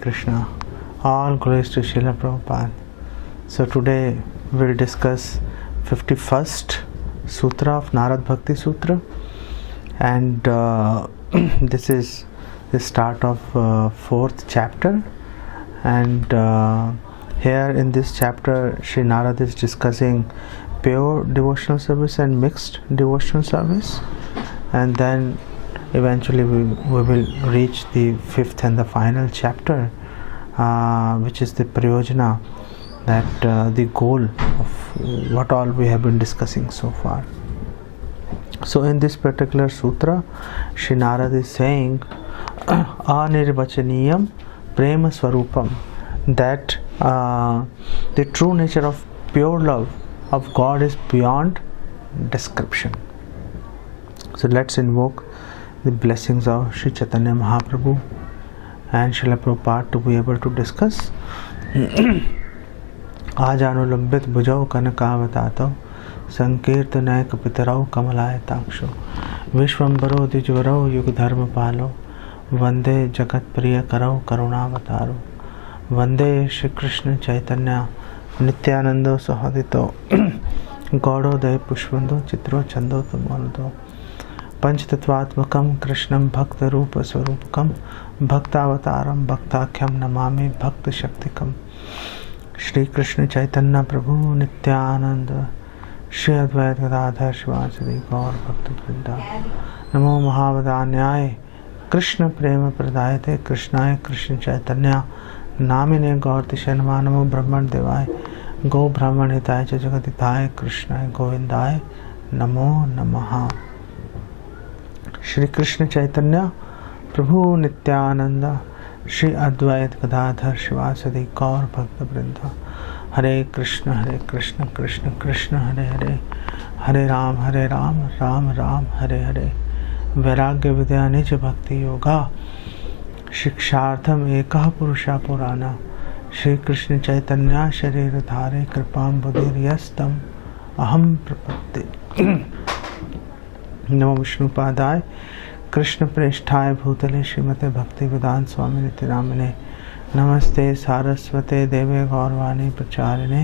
Krishna. All glories to Srila Prabhupada. So today we'll discuss 51st Sutra of Narad Bhakti Sutra, and this is the start of 4th chapter. And here in this chapter, Sri Narad is discussing pure devotional service and mixed devotional service, and then eventually we will reach the 5th and the final chapter, which is the Prayojana, that the goal of what all we have been discussing so far. So in this particular sutra, Sri Narad is saying Anirvachaniyam Prema Swarupam, that the true nature of pure love of God is beyond description. So let's invoke the blessings of Sri Chaitanya Mahaprabhu and Srila Prabhupada to be able to discuss. आजानुलंबित भुजौ कनकावतातौ संकीर्तनैक पितरौ कमलायताक्षौ विश्वम्भरो द्विजवरौ युगधर्मपालौ वंदे जगत्प्रिय करौ करुणावतारो वंदे श्री कृष्ण चैतन्य नित्यानंदो सहोदितो गौड़ोदय पुष्पंदो चित्रो छंदो तमोदो पंचतत्वात्मकं कृष्णं भक्तरूप स्वरूपकं भक्तावतारं भक्ताख्यं नमामि भक्तशक्तिकं श्री कृष्ण चैतन्य प्रभु नित्यानंद श्री अद्वैत गदाधर शिवासदि गौर भक्तवृंदा नमो महावदान्याय कृष्ण प्रेम प्रदायते कृष्णाय कृष्ण चैतन्य नामिने गौरतिशय नमः नमो ब्रह्मण देवाय गो ब्राह्मण हिताय च जगद्हिताय कृष्णाय गोविंदाय नमो नमः। श्री कृष्ण चैतन्य प्रभु नित्यानंद श्री अद्वैत गदाधर शिवासदि गौर भक्त वृंदा हरे कृष्ण कृष्ण कृष्ण हरे हरे हरे राम राम राम हरे हरे वैराग्य विद्या निज भक्ति योगा शिक्षार्थम एकः पुरुषः पुराणः श्री कृष्ण चैतन्य शरीर धारे कृपां बुद्धिर्यस्तम अहम प्रपत्ति। नमो विष्णुपादाय कृष्ण प्रेष्ठाय भूतले श्रीमते भक्ति वेदांत स्वामी नित्य नामिने नमस्ते सारस्वते देवे गौरवाणी प्रचारिणे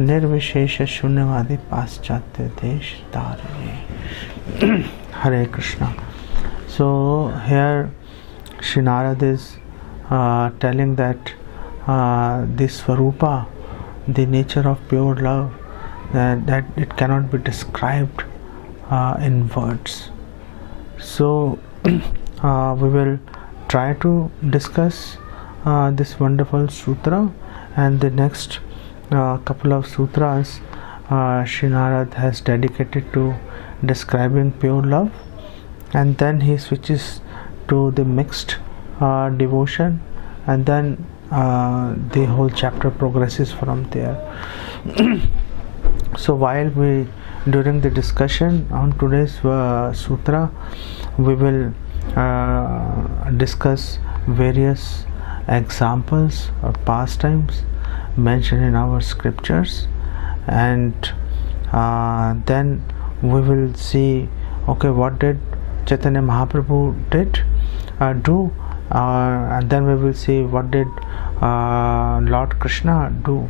निर्विशेष शून्यवादी पाश्चात्य देश तारिणे। हरे Krishna. So here Sri Narad is telling that the Swarupa, the nature of pure love, that it cannot be described in words. So we will try to discuss this wonderful sutra, and the next couple of sutras Sri Narad has dedicated to describing pure love, and then he switches to the mixed devotion, and then the whole chapter progresses from there. So while we during the discussion on today's sutra, we will discuss various examples or pastimes mentioned in our scriptures, and then we will see, okay, what did Chaitanya Mahaprabhu do, and then we will see what did Lord Krishna do,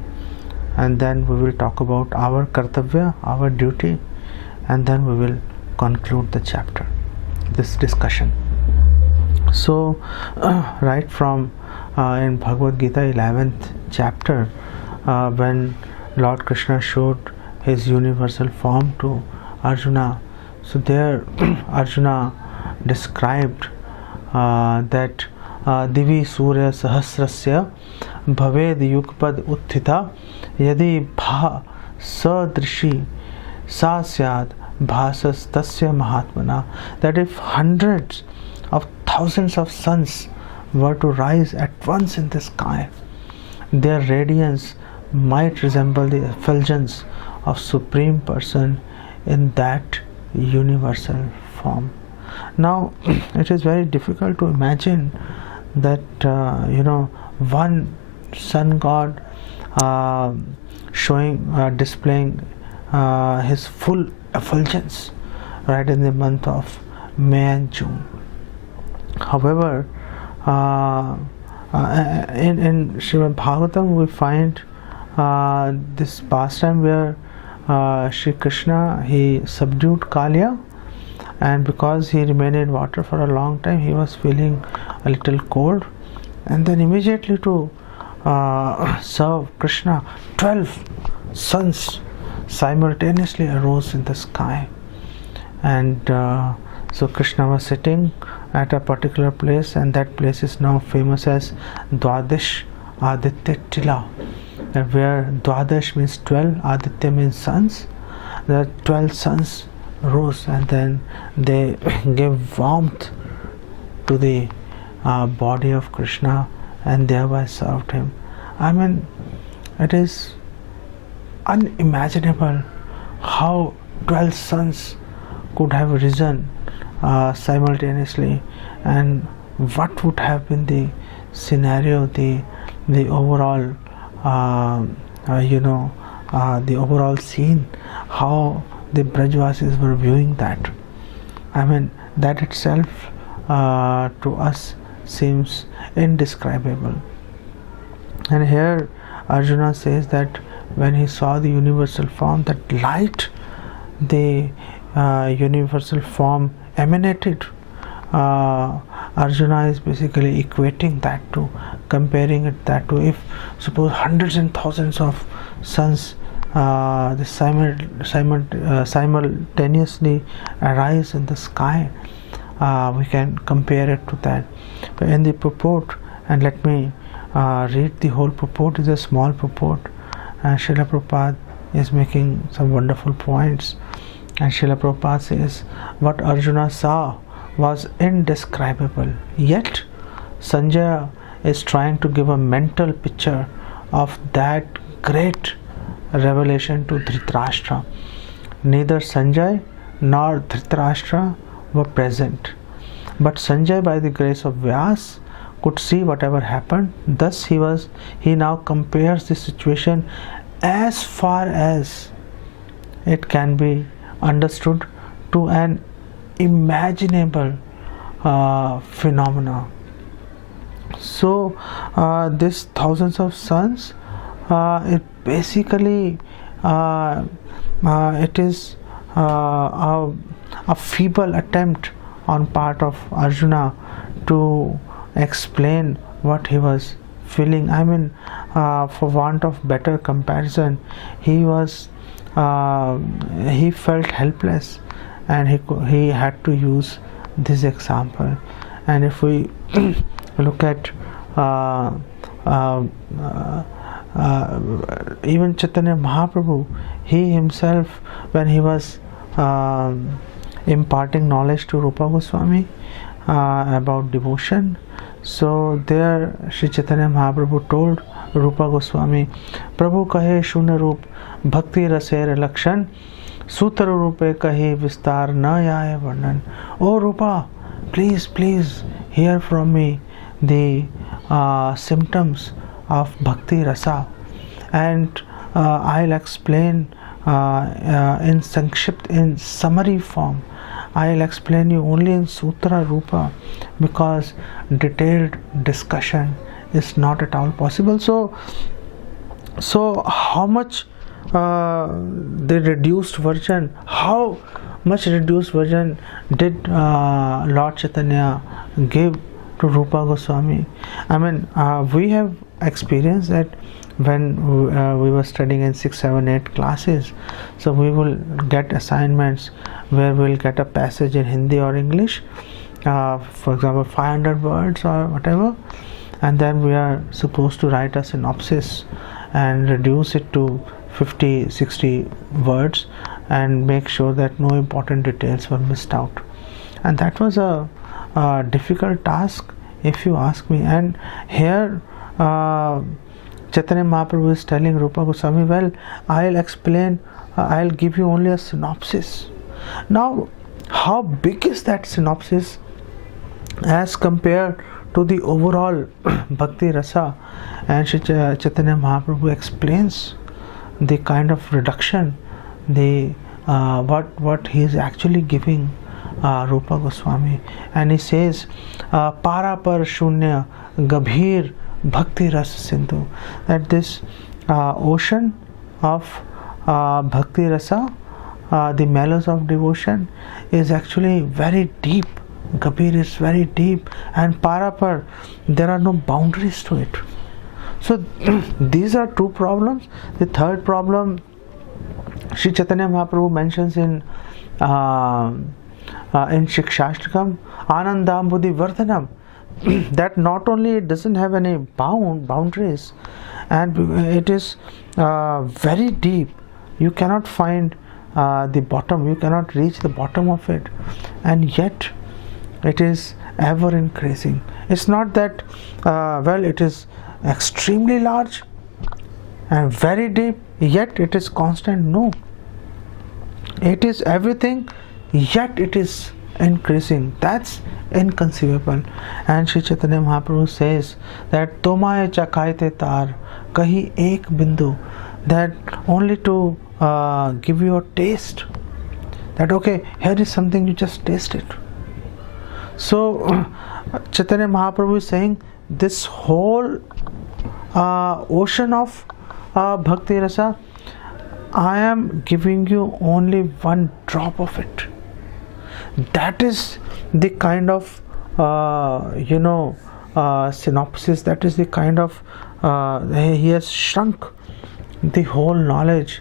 and then we will talk about our kartavya, our duty, and then we will conclude the chapter, this discussion. So right from in Bhagavad Gita 11th chapter, when Lord Krishna showed his universal form to Arjuna, so there Arjuna described that Divi Surya Sahasrasya Bhaved Yukpad Uttita Yadi Bha Sadrishi Sa Syad Bhasas Tasya Mahatmana, that if hundreds of thousands of suns were to rise at once in the sky, their radiance might resemble the effulgence of Supreme Person in that universal form. Now it is very difficult to imagine that one sun god displaying his full effulgence right in the month of May and June. However, in Srimad Bhagavatam we find this pastime where Shri Krishna, he subdued Kalya, and because he remained in water for a long time, he was feeling a little cold, and then immediately to serve Krishna, 12 suns simultaneously arose in the sky, and so Krishna was sitting at a particular place, and that place is now famous as Dwadash Aditya Tila, where Dwadash means 12, Aditya means suns. The 12 suns rose, and then they gave warmth to the body of Krishna, and thereby served him. I mean, it is unimaginable how 12 suns could have risen simultaneously, and what would have been the scenario, the overall the overall scene, how the Brajvasis were viewing that. I mean, that itself to us seems indescribable. And here Arjuna says that when he saw the universal form, that light, the universal form emanated. Arjuna is basically equating that to, comparing it that to, if suppose hundreds and thousands of suns simultaneously arise in the sky, we can compare it to that. But in the purport, and let me read the whole purport. Is a small purport, and Srila Prabhupada is making some wonderful points. And Srila Prabhupada says, what Arjuna saw was indescribable, yet Sanjaya is trying to give a mental picture of that great revelation to Dhritarashtra. Neither Sanjay nor Dhritarashtra were present, but Sanjay, by the grace of Vyas, could see whatever happened. Thus he now compares the situation as far as it can be understood to an imaginable phenomena. So this thousands of suns, it basically it is a feeble attempt on part of Arjuna to explain what he was feeling. I mean, for want of better comparison, he felt helpless, and he had to use this example. And if we look at even Chaitanya Mahaprabhu, he himself, when he was imparting knowledge to Rupa Goswami about devotion, so there Sri Chaitanya Mahaprabhu told Rupa Goswami, Prabhu kahe shunna roop bhakti raser lakshan, sutra rupe kahe vistar na yaye varnan. Oh Rupa, please hear from me the symptoms of bhakti rasa, and I'll explain in sankshipt, in summary form. I'll explain you only in sutra rupa, because detailed discussion is not at all possible. So how much the reduced version, how much reduced version did Lord Chaitanya give to Rupa Goswami? I mean, we have experienced that when we were studying in 6, 7, 8 classes. So we will get assignments where we'll get a passage in Hindi or English, for example 500 words or whatever, and then we are supposed to write a synopsis and reduce it to 50, 60 words and make sure that no important details were missed out. And that was a difficult task, if you ask me. And here Chaitanya Mahaprabhu is telling Rupa Goswami, well, I'll explain, I'll give you only a synopsis. Now, how big is that synopsis as compared to the overall Bhakti Rasa? And Shri Chaitanya Mahaprabhu explains the kind of reduction, the what he is actually giving Rupa Goswami, and he says, Para par shunya gabhir bhakti ras sindhu, that this ocean of bhakti rasa, the mellows of devotion, is actually very deep. Gabhir is very deep, and Parapar, there are no boundaries to it. So these are two problems. The third problem Sri Chaitanya Mahaprabhu mentions in Shikshashtakam, Anandam Buddhi Vardhanam, that not only it doesn't have any boundaries, and it is very deep. You cannot find the bottom, you cannot reach the bottom of it, and yet it is ever increasing. It's not that it is extremely large and very deep, yet it is constant. No, it is everything, yet it is increasing. That's inconceivable. And Sri Chaitanya Mahaprabhu says that Tomaye chakaite tar kahi ek bindu, that only to give you a taste, that okay, here is something, you just taste it. So Chaitanya Mahaprabhu is saying this whole ocean of bhakti rasa, I am giving you only one drop of it. That is the kind of synopsis, that is the kind of he has shrunk the whole knowledge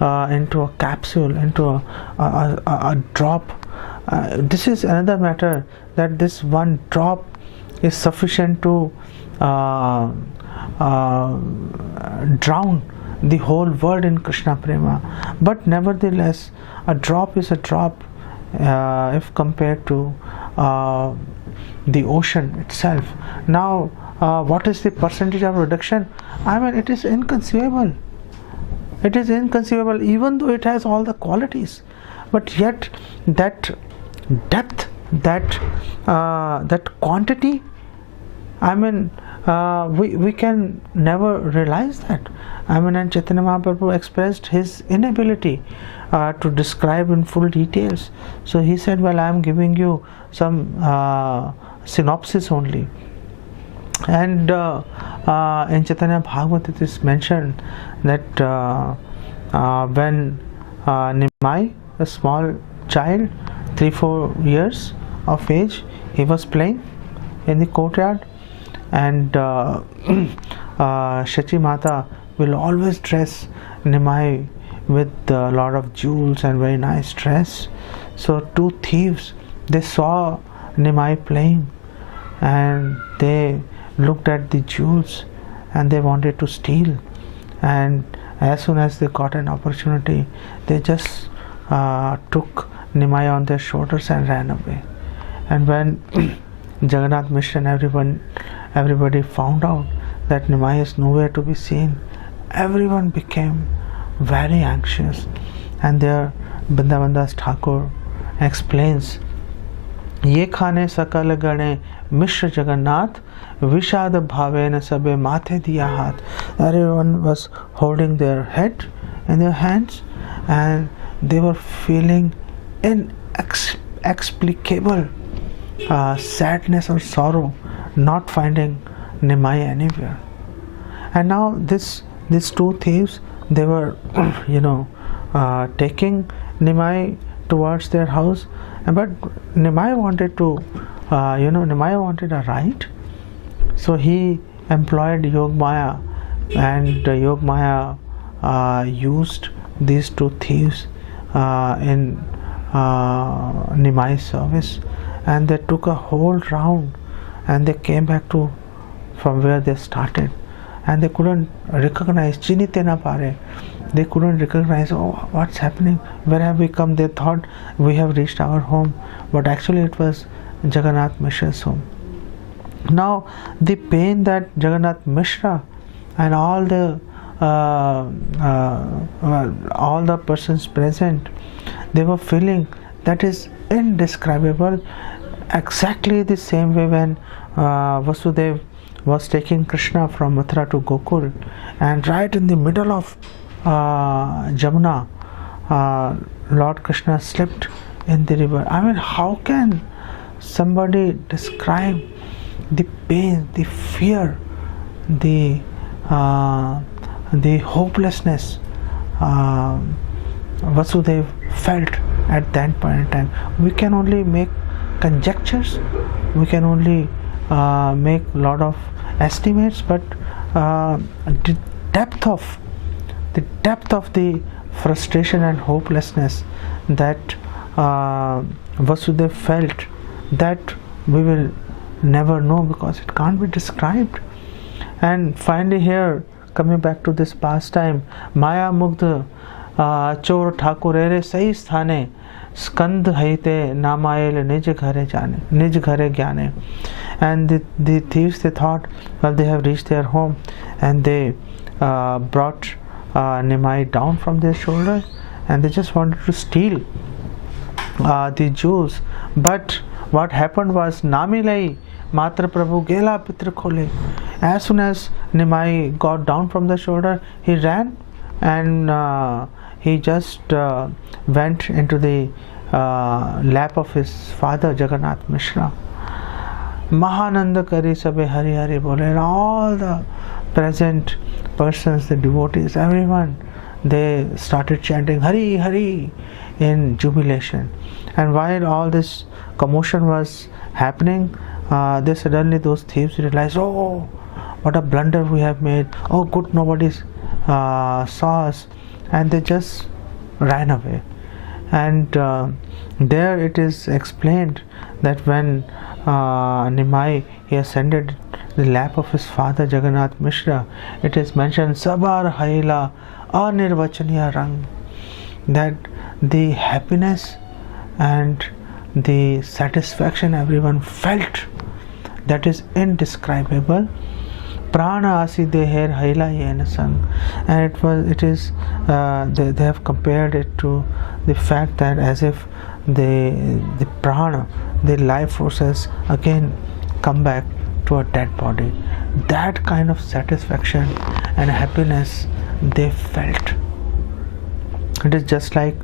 into a capsule, into a drop. This is another matter, that this one drop is sufficient to drown the whole world in Krishna Prema. But nevertheless, a drop is a drop if compared to the ocean itself. Now, what is the percentage of reduction? I mean, it is inconceivable. It is inconceivable, even though it has all the qualities. But yet, that depth, that quantity, I mean, we can never realize that. I mean, and Chaitanya Mahaprabhu expressed his inability to describe in full details. So he said, well, I am giving you some synopsis only. And in Chaitanya Bhagavata it is mentioned that when Nimai, a small child, 3-4 years of age, he was playing in the courtyard, and Shachi Mata will always dress Nimai with a lot of jewels and very nice dress. So two thieves, they saw Nimai playing, and they looked at the jewels and they wanted to steal, and as soon as they got an opportunity, they just took Nimai on their shoulders and ran away. And when Jagannath Mishra and everybody found out that Nimai is nowhere to be seen, everyone became very anxious. And there Vrindavan Das Thakur explains, Ye khane sakal gane Mishra Jagannath Vishad bhavena sabe mathe diya hath. Everyone was holding their head in their hands, and they were feeling inexplicable sadness or sorrow, not finding Nimai anywhere. And now these two thieves, they were taking Nimai towards their house, but Nimai wanted to Nimai wanted a ride. So he employed Yogmaya, and Yogmaya used these two thieves in Nimai's service, and they took a whole round, and they came back to from where they started, and they couldn't recognize Chinitena Pare. They couldn't recognize, oh, what's happening? Where have we come? They thought we have reached our home, but actually it was Jagannath Mishra's home. Now, the pain that Jagannath Mishra and all the persons present, they were feeling, that is indescribable. Exactly the same way when Vasudev was taking Krishna from Mathura to Gokul, and right in the middle of Jamuna, Lord Krishna slipped in the river. I mean, how can somebody describe the pain, the fear, the hopelessness Vasudev felt at that point in time? We can only make conjectures, we can only make a lot of estimates, but the depth of the frustration and hopelessness that Vasudev felt, that we will never know, because it can't be described. And finally, here coming back to this pastime, Maya Mugdha Chor Thakurere Sahi Sthane Skand Haite Namael Nij Ghare Gyane. And the thieves, they thought, well, they have reached their home, and they brought Nimai down from their shoulders, and they just wanted to steal the jewels. But what happened was, Namilai Matra Prabhu Gela Pitra Khole. As soon as Nimai got down from the shoulder, he ran, and he just went into the lap of his father Jagannath Mishra. Mahananda Kari Sabe Hari Hari Bole. And all the present persons, the devotees, everyone, they started chanting Hari Hari in jubilation. And while all this commotion was happening, they suddenly, those thieves, realized, oh, what a blunder we have made. Oh, good, nobody saw us. And they just ran away. And there it is explained that when Nimai, he ascended the lap of his father Jagannath Mishra, it is mentioned Sabar Haila Anirvachaniya Rang, that the happiness and the satisfaction everyone felt, that is indescribable. Prana Asi Deher Haila Yena Sang. And they have compared it to the fact that as if the prana, the life forces again come back to a dead body. That kind of satisfaction and happiness they felt. It is just like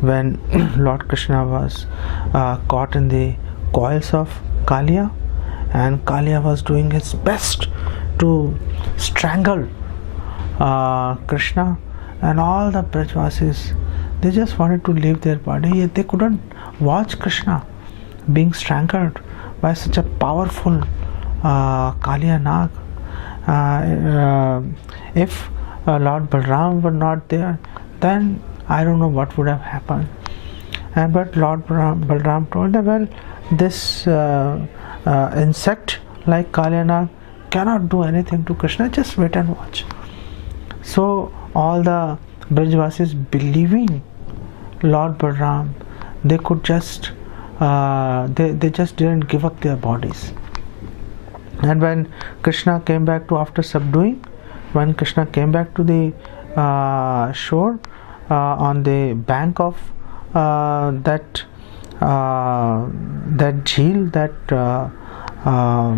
when Lord Krishna was caught in the coils of Kaliya, and Kaliya was doing his best to strangle Krishna, and all the Brajvasis, they just wanted to leave their body, yet they couldn't watch Krishna being strangled by such a powerful Kaliya Nag. If Lord Balram were not there, then I don't know what would have happened. But Lord Balram told them, well, this insect like Kaliya Nag cannot do anything to Krishna, just wait and watch. So all the Brajvasis, believing Lord Balram, they could just they just didn't give up their bodies. And when Krishna came back to, after subduing, when Krishna came back to the shore, on the bank of that jheel, that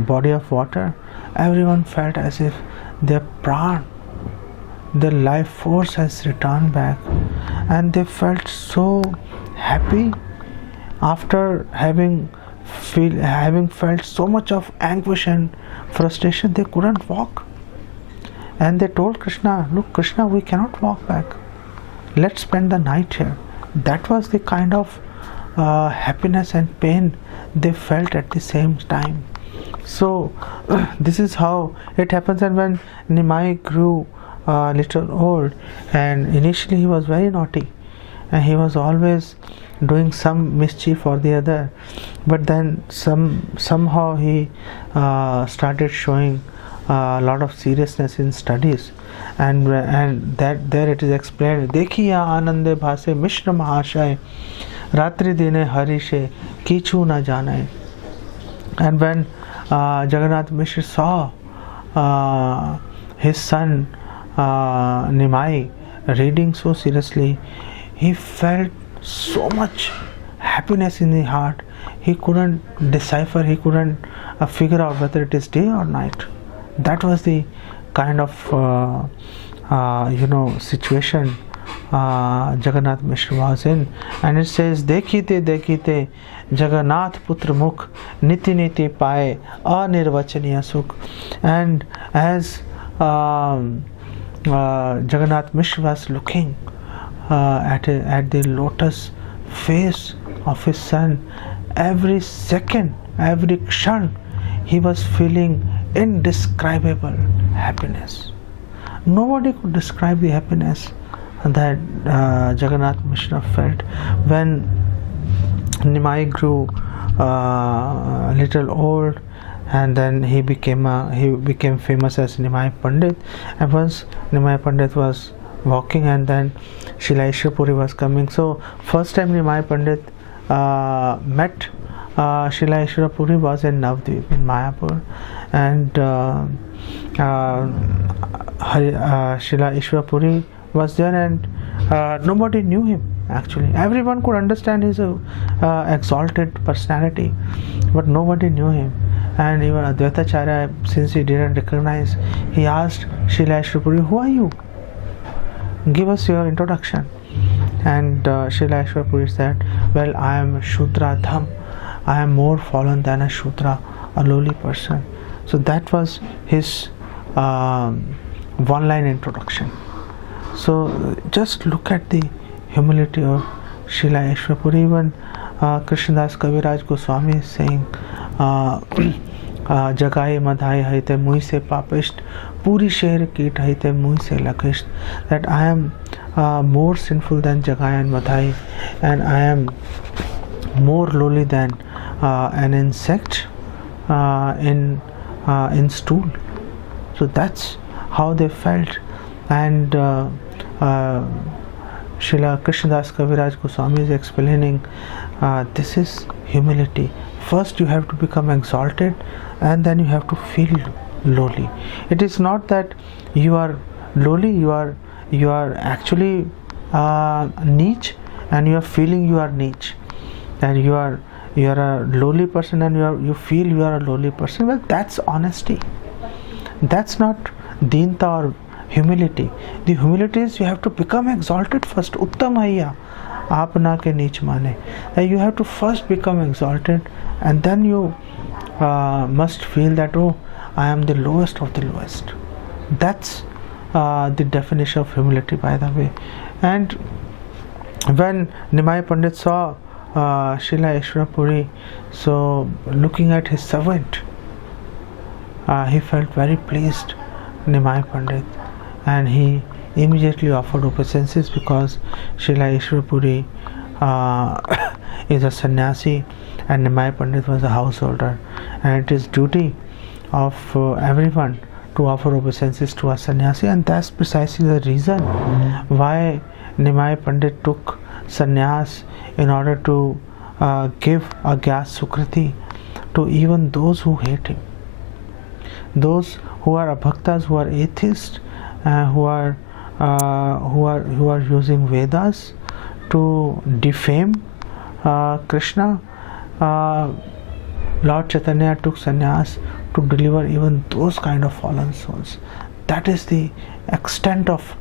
body of water, everyone felt as if their pran, their life force has returned back, and they felt so happy after having felt so much of anguish and frustration. They couldn't walk, and they told Krishna, look Krishna, we cannot walk back, let's spend the night here. That was the kind of happiness and pain they felt at the same time. So this is how it happens. And when Nimai grew little old, and initially he was very naughty, and he was always doing some mischief or the other, but then somehow he started showing a lot of seriousness in studies, and that there it is explained, देखिया आनंदे भासे मिश्र महाशय रात्रि दिने हरिषे किछु न जाने. And when Jagannath Mishra saw his son Nimai reading so seriously, he felt so much happiness in his heart. He couldn't decipher, he couldn't figure out whether it is day or night. That was the kind of situation Jagannath Mishra was in, and it says, "Dekhite dekhite Jagannath Putra Mukh Niti Niti Paye Anirvachaniya Sukh." And as Jagannath Mishra was looking at the lotus face of his son, every second, every kshan, he was feeling indescribable happiness. Nobody could describe the happiness that Jagannath Mishra felt when Nimai grew a little old, and then he became famous as Nimai Pandit. And once Nimai Pandit was walking, and then Srila Ishwar Puri was coming. So first time Nimai Pandit met Srila Ishwar Puri was in Navadvip in Mayapur, and Srila Ishwar Puri was there, and nobody knew him. Actually, everyone could understand his exalted personality, but nobody knew him. And even Advaitacharya, since he didn't recognize, he asked Srila Ishwar Puri, "Who are you? Give us your introduction." And Srila Ishwar Puri said, "Well, I am Shudra Dham. I am more fallen than a Shudra, a lowly person." So that was his one-line introduction. So just look at the humility of Srila Ishwar Puri. Even Krishnadas Kaviraj Goswami is saying, "Jagai madhai haite mui se papisht, puri shehr kit haite mui se lakisht." That I am more sinful than Jagai and Madhai, and I am more lowly than an insect in stool. So that's how they felt. And Srila Krishnadas Kaviraj Goswami is explaining, this is humility. First you have to become exalted, and then you have to feel lowly. It is not that you are lowly, you are actually niche, and you are feeling you are niche, and you are a lowly person, and you feel you are a lowly person. Well, that's honesty. That's not deenta or humility. The humility is you have to become exalted first. Uttam hayya apna ke neech mane. You have to first become exalted, and then you must feel that, oh, I am the lowest of the lowest. That's the definition of humility, by the way. And when Nimai Pandit saw Srila Ishwar Puri, so looking at his servant, he felt very pleased, Nimai Pandit, and he immediately offered obeisances, because Srila Ishwar Puri is a sannyasi and Nimai Pandit was a householder, and it is duty of everyone to offer obeisances to a sannyasi, and that's precisely the reason why Nimai Pandit took sannyas, in order to give Agyat Sukriti to even those who hate him, those who are abhaktas, who are atheists, who are using Vedas to defame Krishna. Lord Chaitanya took sannyas to deliver even those kind of fallen souls. That is the extent of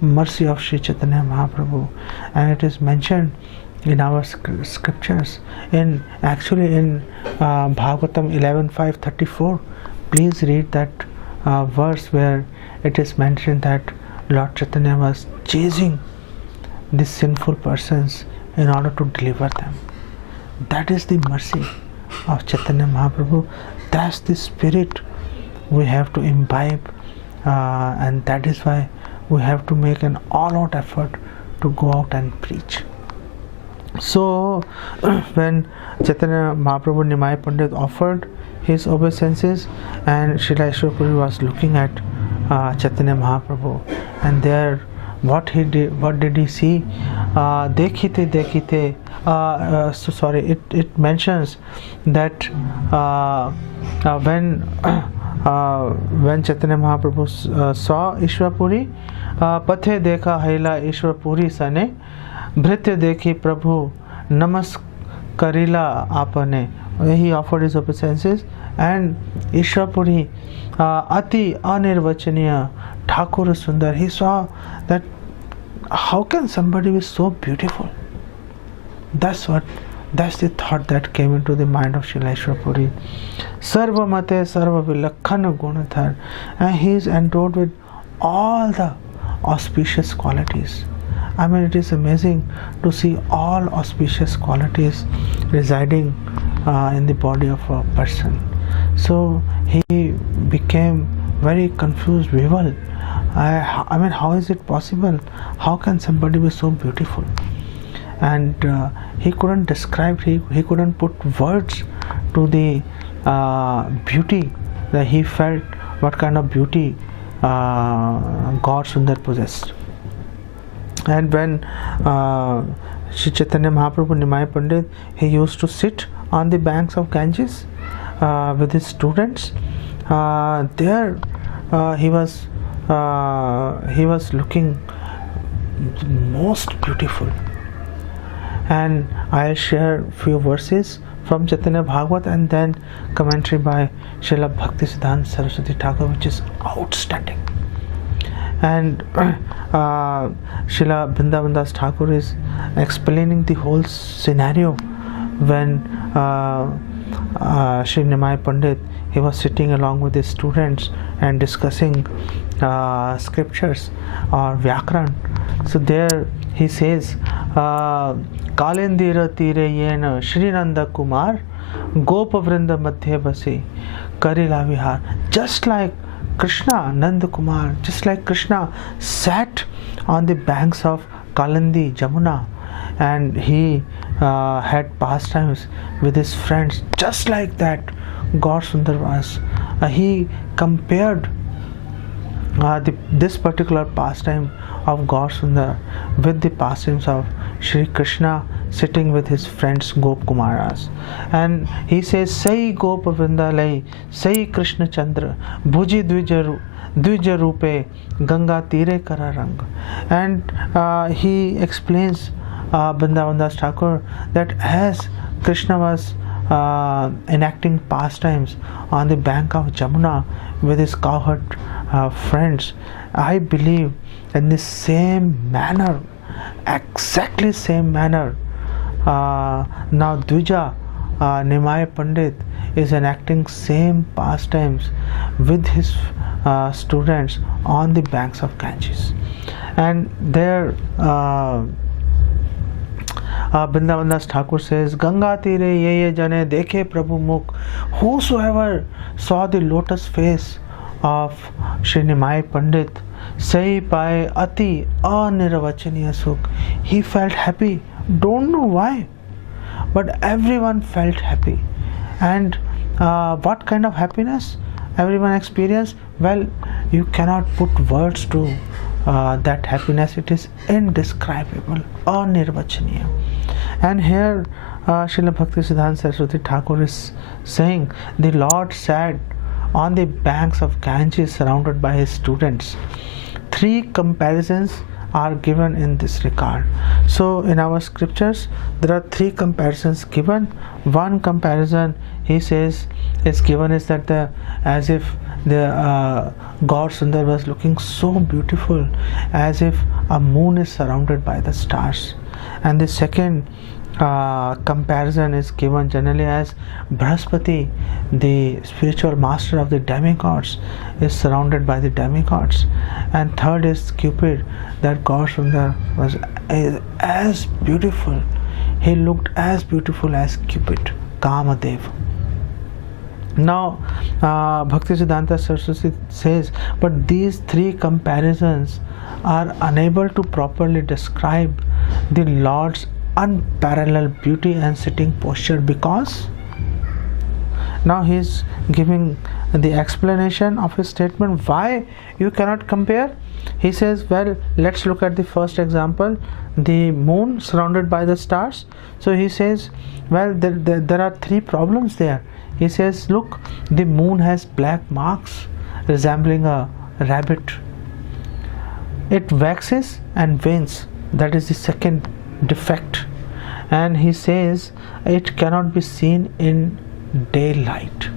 mercy of Sri Chaitanya Mahaprabhu, and it is mentioned in our scriptures. In Bhagavatam 11.5.34, please read that verse where it is mentioned that Lord Chaitanya was chasing these sinful persons in order to deliver them. That is the mercy of Chaitanya Mahaprabhu. That's the spirit we have to imbibe, and that is why we have to make an all-out effort to go out and preach. So when Chaitanya Mahaprabhu Nimai Pandit offered his obeisances, and Srila Ishwar Puri was looking at Chaitanya Mahaprabhu, and there what did he see? Dekhite dekhite. It mentions that when Chaitanya Mahaprabhu saw Ishwar Puri, pathe dekha haila Ishwar Puri sane, भृत्य देखी प्रभु नमस् करिला आपने. He offered his obeisances, and Ishwar Puri ati anirvachaniya Thakur Sundar. He saw that how can somebody be so beautiful? That's the thought that came into the mind of Srila Ishwar Puri. Sarva Mate Sarva Vilakhana Gunadhar, and he is endowed with all the auspicious qualities. I mean, it is amazing to see all auspicious qualities residing in the body of a person. So he became very confused. I mean, how is it possible? How can somebody be so beautiful? And he couldn't describe, he couldn't put words to the beauty that he felt, what kind of beauty Gaur Sundar possessed. And when Sri Chaitanya Mahaprabhu Nimai Pandit, he used to sit on the banks of Ganges with his students. There he was looking most beautiful. And I'll share few verses from Chaitanya Bhagavat and then commentary by Srila Bhaktisiddhanta Saraswati Thakur, which is outstanding. And Srila Vrindavan Das Thakur is explaining the whole scenario when Sri Nimai Pandit, he was sitting along with his students and discussing scriptures or Vyakaran. So there he says, Kalendira tire yena Shri Nanda Kumar Gopa Vrinda Madhya Basi Karila Vihar. Just like Krishna, Nanda Kumar, just like Krishna sat on the banks of Kalandi, Jamuna, and he had pastimes with his friends, just like that Gaur Sundar was. He compared this particular pastime of Gaur Sundar with the pastimes of Shri Krishna sitting with his friends Gop Kumaras. And he says, Sai Gop Vrindalai, Sai Krishna Chandra, Bhuji Dvija Rupe, Ganga Tire Kararang. And he explains, Vrindavan Das Thakur, that as Krishna was enacting pastimes on the bank of Jamuna with his cowherd friends, I believe in the same manner, exactly same manner, now Dvija Nimai Pandit is enacting same pastimes with his students on the banks of Ganges. And there Vrindavan Das Thakur says, Ganga tire ye jane dekhe Prabhu mukh. Whosoever saw the lotus face of Shri Nimai Pandit, Sai paye ati anirvachaniya sukh. He felt happy. Don't know why, but everyone felt happy. And what kind of happiness everyone experienced? Well, you cannot put words to that happiness. It is indescribable, anirvachaniya. And here Srila Bhaktisiddhanta Saraswati Thakur is saying, the Lord sat on the banks of Ganges surrounded by his students. Three comparisons are given in this regard. So in our scriptures there are three comparisons given. One comparison he says is given is that as if the Gaur Sundar was looking so beautiful, as if a moon is surrounded by the stars. And the second comparison is given generally as Brahaspati, the spiritual master of the demigods, is surrounded by the demigods. And third is Cupid, that Gaur Sundar was as beautiful. He looked as beautiful as Cupid, Kamadev. Now Bhaktisiddhanta Saraswati says, but these three comparisons are unable to properly describe the Lord's unparalleled beauty and sitting posture, because now he is giving the explanation of his statement why you cannot compare. He says, well, let's look at the first example, the moon surrounded by the stars. So he says, well, there are three problems there. He says, look, the moon has black marks resembling a rabbit. It waxes and wanes. That is the second defect. And he says it cannot be seen in daylight.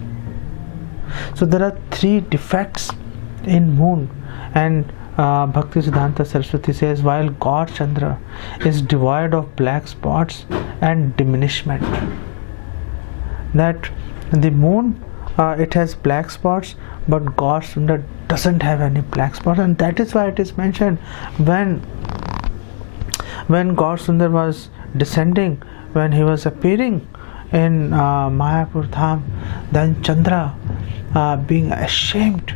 So there are three defects in moon, and Bhaktisiddhanta Saraswati says, while God Chandra is devoid of black spots and diminishment, that the moon, it has black spots, but God Sundar doesn't have any black spots, and that is why it is mentioned when God Sundar was descending, when he was appearing in Mayapur Dham, then Chandra, being ashamed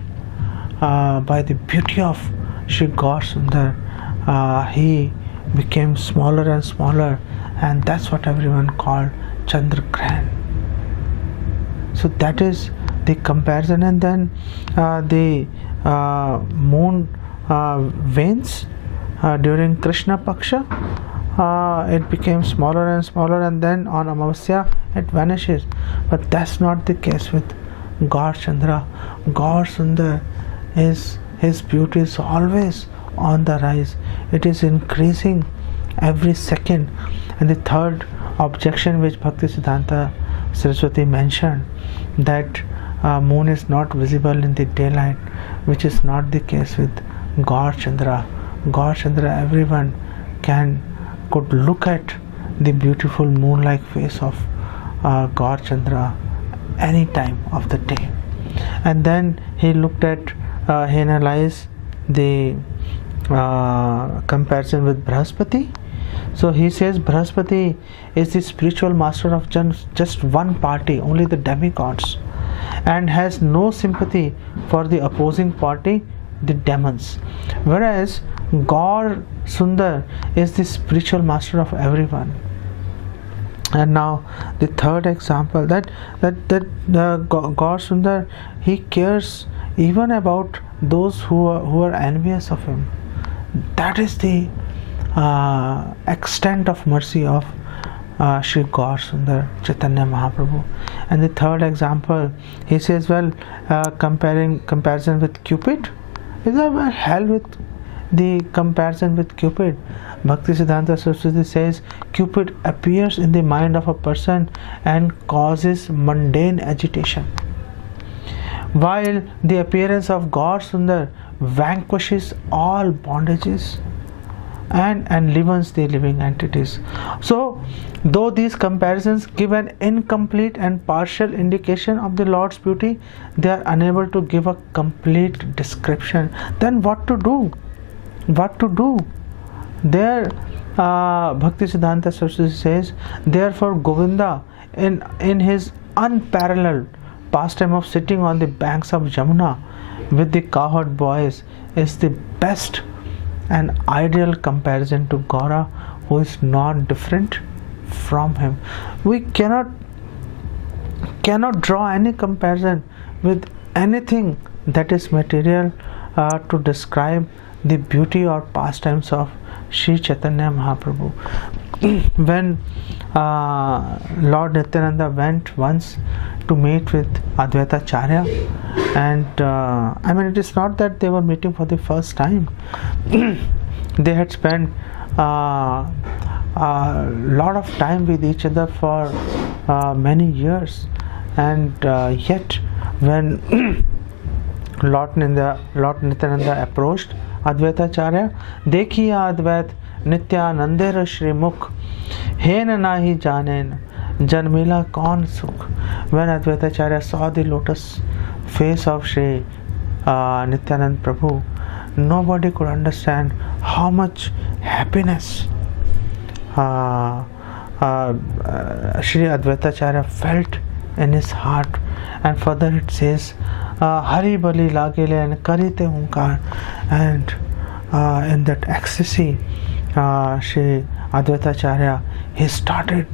by the beauty of Shri God Sundar, he became smaller and smaller, and that's what everyone called Chandra Grahan. So that is the comparison. And then the moon wanes during Krishna Paksha, it became smaller and smaller, and then on Amavasya it vanishes. But that's not the case with God Chandra. God Sundar, his beauty is always on the rise. It is increasing every second. And the third objection which Bhaktisiddhanta Saraswati mentioned, that moon is not visible in the daylight, which is not the case with God Chandra. God Chandra, everyone could look at the beautiful moon-like face of God Chandra any time of the day. And then he looked at, he analyzed the comparison with Brahaspati. So he says Brahaspati is the spiritual master of just one party, only the demigods, and has no sympathy for the opposing party, the demons. Whereas God Sundar is the spiritual master of everyone. And now the third example, that God Sundar, he cares even about those who are envious of him. That is the extent of mercy of Shri God Sundar Chaitanya Mahaprabhu. And the third example, he says, well, comparison with Cupid. Is there hell with the comparison with Cupid? Bhaktisiddhanta Saraswati says, Cupid appears in the mind of a person and causes mundane agitation, while the appearance of God Sundar vanquishes all bondages and enlivens the living entities. So, though these comparisons give an incomplete and partial indication of the Lord's beauty, they are unable to give a complete description. Then what to do? What to do? There, Bhaktisiddhanta Saraswati says, therefore Govinda, in his unparalleled pastime of sitting on the banks of Jamuna with the cowherd boys, is the best and ideal comparison to Gaura, who is not different from him. We cannot draw any comparison with anything that is material to describe the beauty or pastimes of Sri Chaitanya Mahaprabhu. When Lord Nityananda went once to meet with Advaita Acharya, and I mean, it is not that they were meeting for the first time. They had spent a lot of time with each other for many years, and yet when Lord Nityananda approached Advaita Acharya, Dekhiya Advait Nityanandera Shri Mukh Hen nahi janen Janmila kaun sukh. When Advaita Acharya saw the lotus face of Shri Nityanand Prabhu, nobody could understand how much happiness Shri Advaita Acharya felt in his heart. And further it says, Hari Bali Lagele and Karite Unkar. And in that ecstasy, Shri Advaita Acharya, he started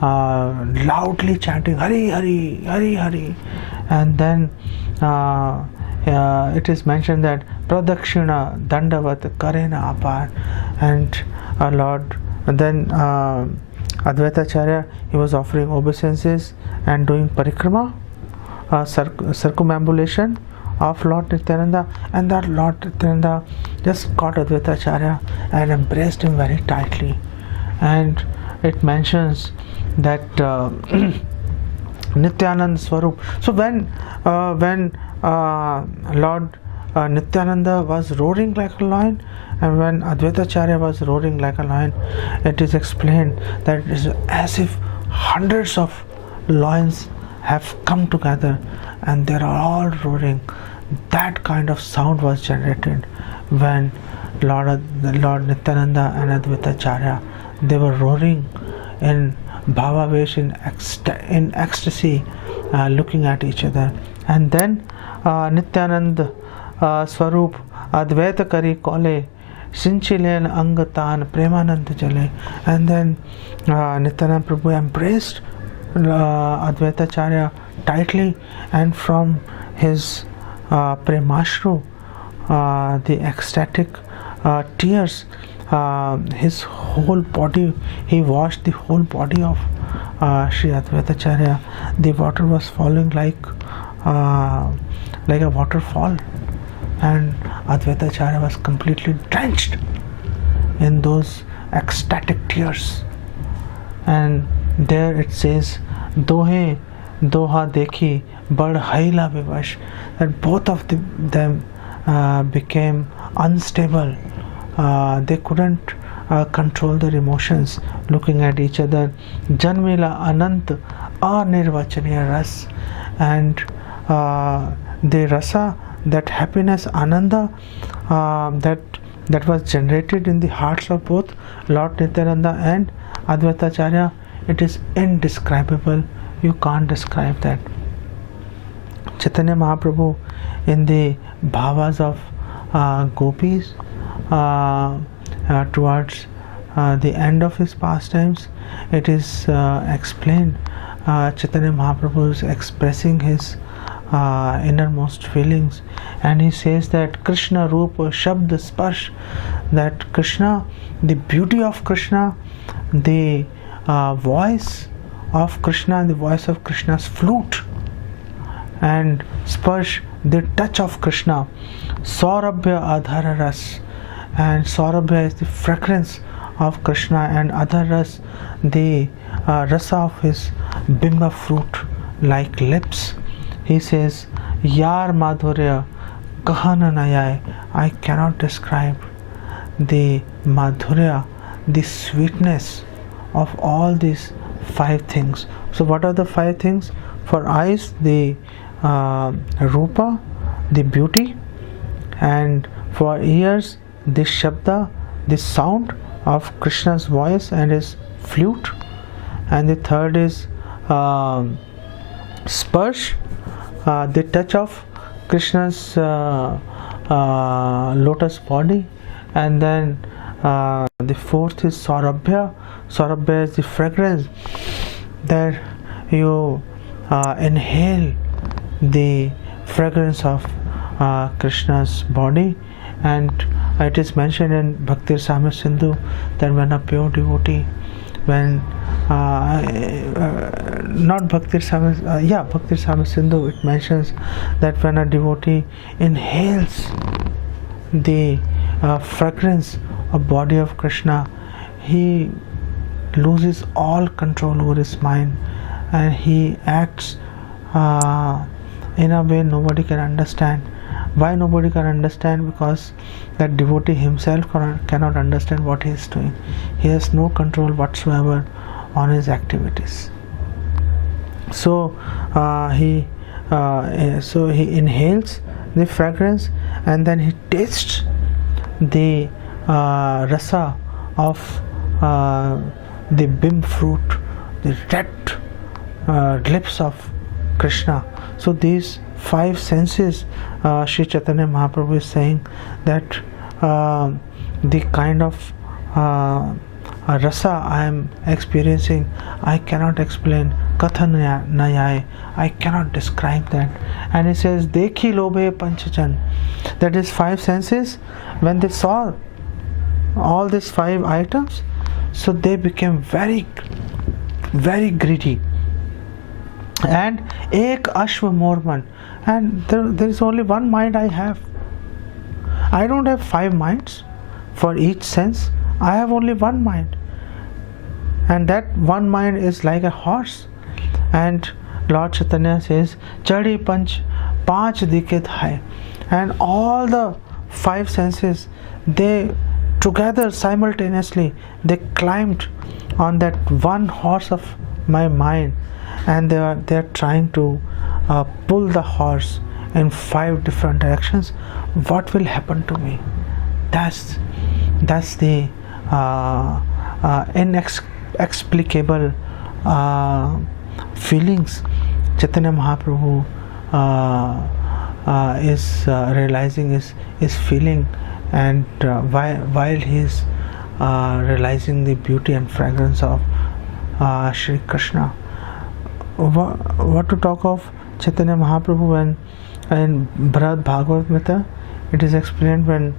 loudly chanting Hari Hari Hari Hari. And then it is mentioned that Pradakshina Dandavat Karena Apar. And Lord, then Advaita Acharya, he was offering obeisances and doing parikrama, circumambulation of Lord Nityananda, and that Lord Nityananda just caught Advaita Acharya and embraced him very tightly. And it mentions that Nityanand Swarup. So when Lord Nityananda was roaring like a lion, and when Advaita Acharya was roaring like a lion, it is explained that it is as if hundreds of lions have come together and they are all roaring. That kind of sound was generated when Lord Nityananda and Advaita Acharya, they were roaring in bhavavesh, in ecstasy, looking at each other. And then Nityanand Swarup Advaita Kari Kole Sinchilen Angatan Premanand Jale. And then Nityanand Prabhu embraced Advaita Acharya tightly, and from his Premashru, the ecstatic tears, his whole body, he washed the whole body of Sri Advaita Acharya. The water was falling like a waterfall, and Advaita Acharya was completely drenched in those ecstatic tears. And there it says, Dohe Doha Dekhi Bad Haila Vivash, that both of them became unstable. They couldn't control their emotions, looking at each other. Janmila Anant Anirvachaniya Ras, and the rasa, that happiness, ananda, that was generated in the hearts of both Lord Nityananda and Advaita Acharya, it is indescribable. You can't describe that. Chaitanya Mahaprabhu, in the bhavas of gopis, towards the end of his pastimes, it is explained, Chaitanya Mahaprabhu is expressing his innermost feelings, and he says that Krishna Rupa Shabd Sparsh, that Krishna, the beauty of Krishna, the voice of Krishna, and the voice of Krishna's flute, and Sparsh, the touch of Krishna, Saurabhya Adhara Ras, and Saurabhya is the fragrance of Krishna, and Adhara Ras, the rasa of his bimba fruit like lips. He says, Yar Madhurya Kahana Nayai, I cannot describe the Madhurya, the sweetness of all these five things. So what are the five things? For eyes, the Rupa, the beauty, and for ears, the Shabda, the sound of Krishna's voice and his flute, and the third is Sparsh, the touch of Krishna's lotus body, and then the fourth is Saurabhya. Saurabhya is the fragrance, that you inhale the fragrance of Krishna's body. And it is mentioned in Bhakti Rasamrita Sindhu that when a pure devotee, when not Bhakti Rasamrita, Bhakti Rasamrita Sindhu, it mentions that when a devotee inhales the fragrance of body of Krishna, he loses all control over his mind, and he acts in a way nobody can understand. Why nobody can understand? Because that devotee himself cannot understand what he is doing. He has no control whatsoever on his activities. So he inhales the fragrance, and then he tastes the rasa of the bim fruit, the red lips of Krishna. So these five senses, Sri Chaitanya Mahaprabhu is saying that the kind of rasa I am experiencing, I cannot explain. Katha nayai, I cannot describe that. And he says, Dekhi lobhe panchachan, that is five senses, when they saw all these five items, so they became very, very greedy. And ek ashva morman, and there is only one mind I have. I don't have five minds for each sense. I have only one mind, and that one mind is like a horse. And Lord Chaitanya says, Chadi panch dikhet hai, and all the five senses, they together simultaneously, they climbed on that one horse of my mind, and they are trying to pull the horse in five different directions. What will happen to me? That's the inexplicable feelings Chaitanya Mahaprabhu is realizing, is feeling, and while he is realizing the beauty and fragrance of Shri Krishna. What to talk of Chaitanya Mahaprabhu when in Brihad Bhagavad-gita it is explained when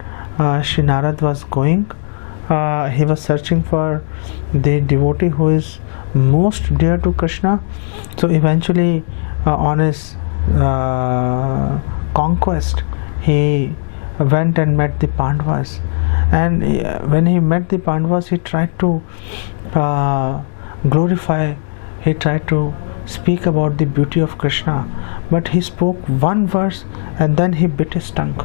Shri Narad was going, he was searching for the devotee who is most dear to Krishna. So eventually on his conquest, he went and met the Pandavas, and when he met the Pandavas, he tried to glorify, he tried to speak about the beauty of Krishna, but he spoke one verse and then he bit his tongue.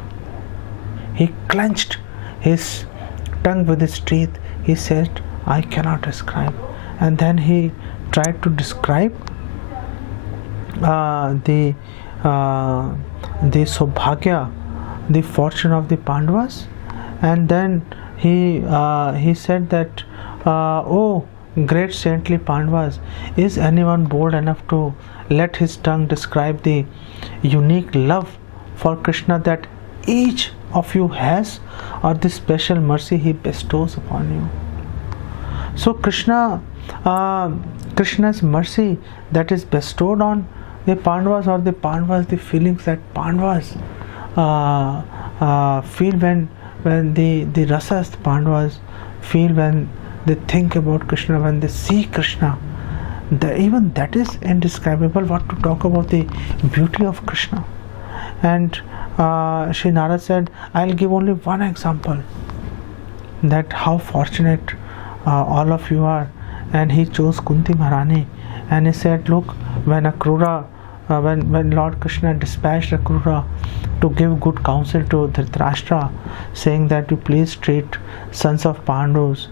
He clenched his tongue with his teeth. He said, I cannot describe. And then he tried to describe the Sobhagya, the fortune of the Pandavas, and then he said that, oh great saintly Pandavas, is anyone bold enough to let his tongue describe the unique love for Krishna that each of you has, or the special mercy he bestows upon you? So Krishna's mercy that is bestowed on the Pandavas, or the Pandavas, the feelings that Pandavas feel when the rasas the Pandavas feel when they think about Krishna, when they see Krishna, even that is indescribable. What to talk about the beauty of Krishna? And Shri Narad said, I'll give only one example, that how fortunate all of you are. And he chose Kunti Maharani, and he said, look, when Akrura, when Lord Krishna dispatched Akrura to give good counsel to Dhritarashtra, saying that you please treat sons of Pandus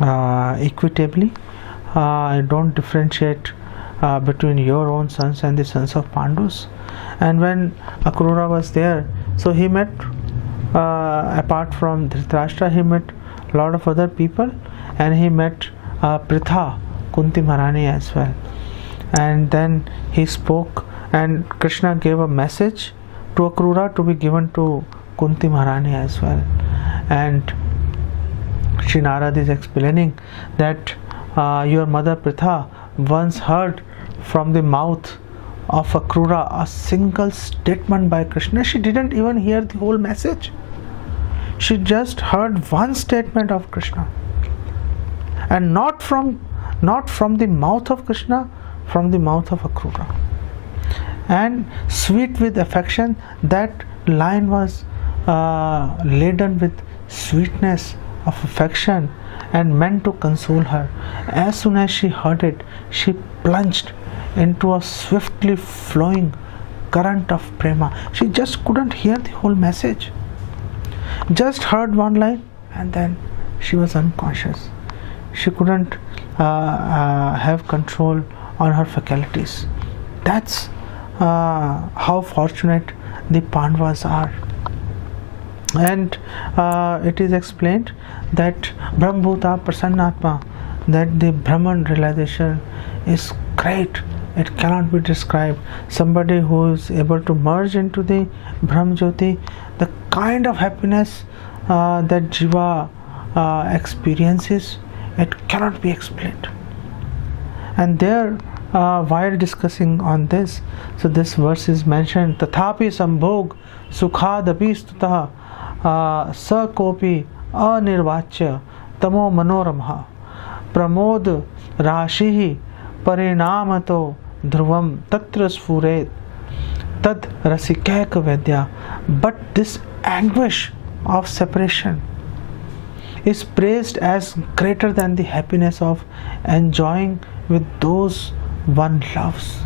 equitably, don't differentiate between your own sons and the sons of Pandus. And when Akrura was there, so he met, apart from Dhritarashtra, he met a lot of other people, and he met Pritha, Kunti Maharani as well. And then he spoke, and Krishna gave a message to Akrura to be given to Kunti Maharani as well. And Shri Narad is explaining that your mother Pritha once heard from the mouth of Akrura a single statement by Krishna. She didn't even hear the whole message. She just heard one statement of Krishna, and not from the mouth of Krishna, from the mouth of Akrura. And sweet with affection, that line was laden with sweetness of affection and meant to console her. As soon as she heard it, she plunged into a swiftly flowing current of prema. She just couldn't hear the whole message, just heard one line, and then she was unconscious. She couldn't have control on her faculties. That's how fortunate the Pandavas are. And it is explained that Brahmbhuta Prasannatma, that the Brahman realization is great. It cannot be described. Somebody who is able to merge into the Brahm Jyoti, the kind of happiness that Jiva experiences, it cannot be explained. And there, while discussing on this, so this verse is mentioned, Tathapi Sambhog Sukhadapi Stutah Sa Kopi Anirvachya Tamo Manoramha Pramod Rashihi Parinamato Dhruvam Tatra Sphuret Tad Rasikek Vedya. But this anguish of separation is praised as greater than the happiness of enjoying with those one loves.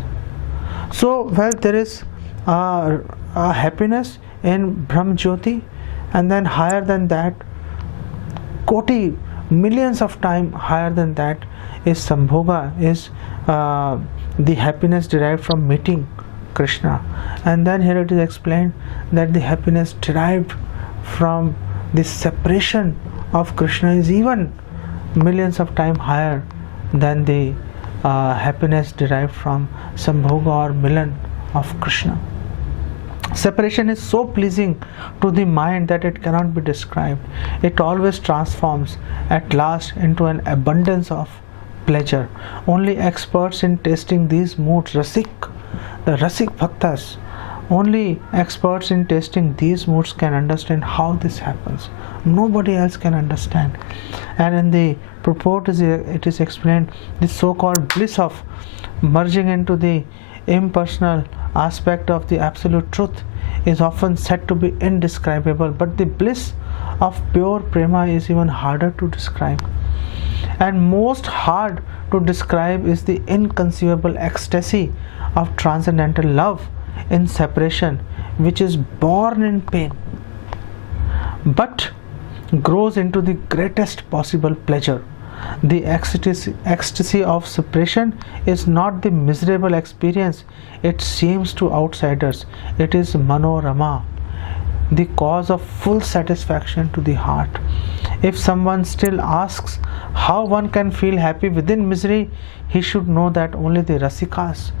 So, well, there is happiness in Brahm Jyoti, and then higher than that, koti, millions of times higher than that, is Sambhoga, is the happiness derived from meeting Krishna. And then here it is explained that the happiness derived from the separation of Krishna is even millions of times higher than the happiness derived from Sambhoga or Milan of Krishna. Separation is so pleasing to the mind that it cannot be described. It always transforms at last into an abundance of pleasure. Only experts in tasting these moods, Rasik, the Rasik Bhaktas, only experts in tasting these moods can understand how this happens. Nobody else can understand. And in the purport it is explained, the so-called bliss of merging into the impersonal aspect of the absolute truth is often said to be indescribable, but the bliss of pure prema is even harder to describe. And most hard to describe is the inconceivable ecstasy of transcendental love in separation, which is born in pain but grows into the greatest possible pleasure. The ecstasy of separation is not the miserable experience it seems to outsiders. It is manorama, the cause of full satisfaction to the heart. If someone still asks how one can feel happy within misery, he should know that only the rasikas,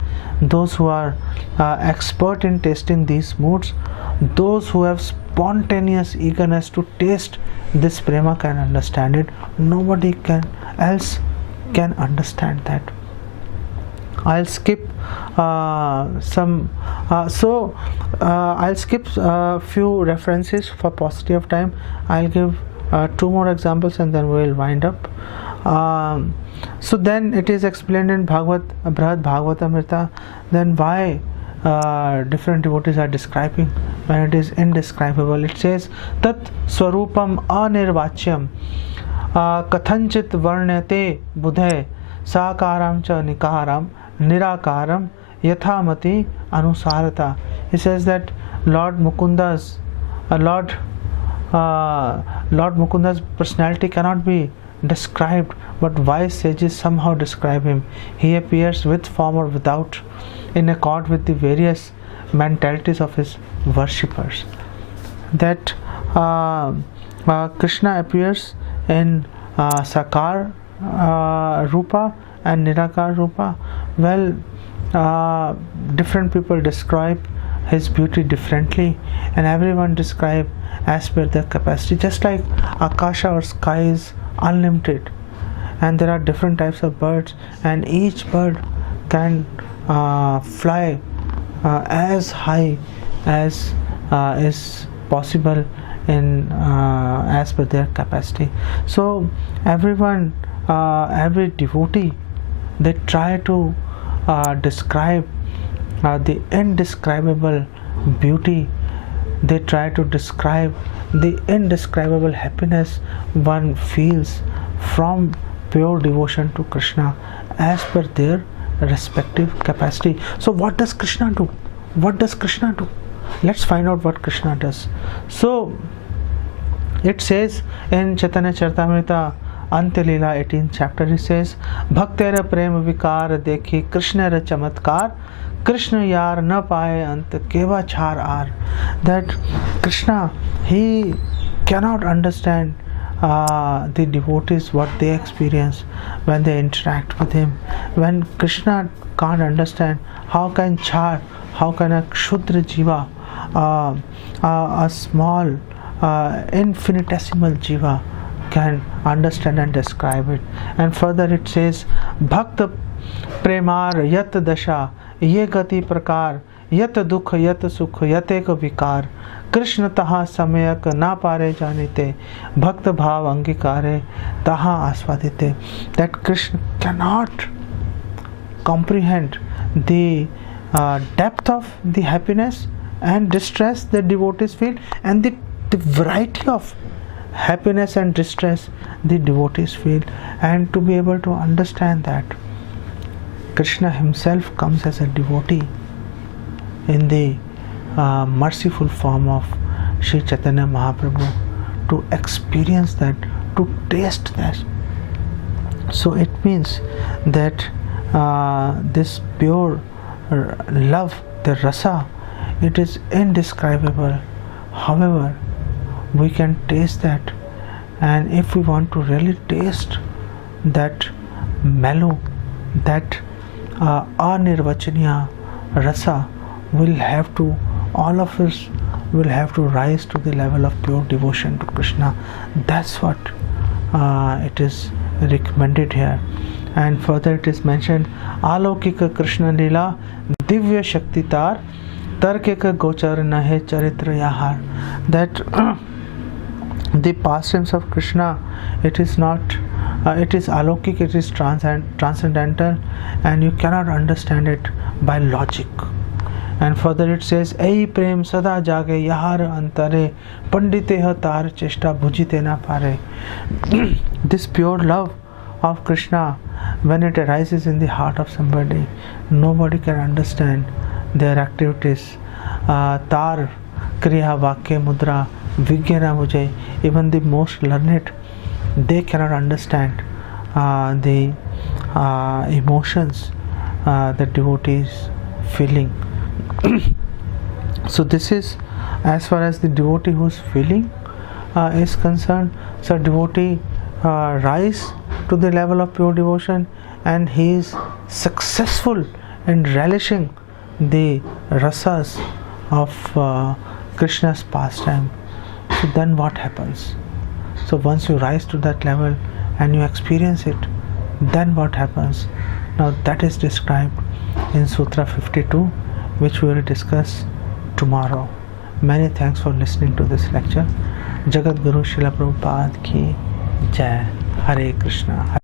those who are expert in tasting these moods, those who have spontaneous eagerness to taste this prema can understand it. Nobody else can understand that. I'll skip I'll skip a few references for paucity of time. I'll give two more examples and then we'll wind up. So then it is explained in Brihad Bhagavatamrita then why different devotees are describing when it is indescribable. It says tat swarupam anirvachyam kathanchit varnyate budhe sakaram cha nikaram nirakaram yathamati anusarata. He says that Lord Mukunda's personality cannot be described, but wise sages somehow describe him. He appears with form or without, in accord with the various mentalities of his worshippers. That Krishna appears in Sakar Rupa and Nirakar Rupa. Well, different people describe his beauty differently, and everyone describe as per their capacity. Just like Akasha or sky is unlimited, and there are different types of birds, and each bird can fly as high as is possible in as per their capacity. So everyone, every devotee, they try to describe the indescribable beauty. They try to describe the indescribable happiness one feels from pure devotion to Krishna as per their respective capacity. So what does Krishna do? What does Krishna do? Let's find out what Krishna does. So it says in Chaitanya Charitamrita Antya Leela 18th chapter, it says Bhaktera prem vikar dekhi Krishna ra chamatkar Krishna yar na paaye ant keva char ar. That Krishna, he cannot understand the devotees what they experience when they interact with him. When Krishna can't understand, how can a Kshudra Jiva, a small infinitesimal Jiva can understand and describe it. And further it says Bhakta premar yat dasha ye gati prakar yat dukh yat sukh yat ek vikar Krishna taha samayak na pare janite bhakta bhav angikare taha aswadite. That Krishna cannot comprehend the depth of the happiness and distress that devotees feel, and the variety of happiness and distress the devotees feel. And to be able to understand that, Krishna himself comes as a devotee in the merciful form of Sri Chaitanya Mahaprabhu, to experience that, to taste that. So it means that this pure love, the rasa, it is indescribable. However, we can taste that, and if we want to really taste that mellow, that anirvachaniya rasa, all of us will have to rise to the level of pure devotion to Krishna. That's what it is recommended here. And further it is mentioned, Alaukika Krishna Lila Divya Shakti Tar Tarkeka Gochar Nahe Charitra Yahar. That the pastimes of Krishna, it is not, it is alaukik, it is transcendental, and you cannot understand it by logic. And further it says, Ei prem sada jage yahar antare panditeha tar cheshta bhujite na pare. This pure love of Krishna, when it arises in the heart of somebody, nobody can understand their activities. Tar, kriya, vakya, mudra, vigyana mujhe, even the most learned, they cannot understand the emotions the devotees feeling. So this is as far as the devotee who's feeling is concerned. So devotee rise to the level of pure devotion, and he is successful in relishing the rasas of Krishna's pastime. So then what happens? So once you rise to that level and you experience it, then what happens? Now that is described in Sutra 52, which we will discuss tomorrow. Many thanks for listening to this lecture. Jagat Guru Srila Prabhupada ki Jai. Hare Krishna.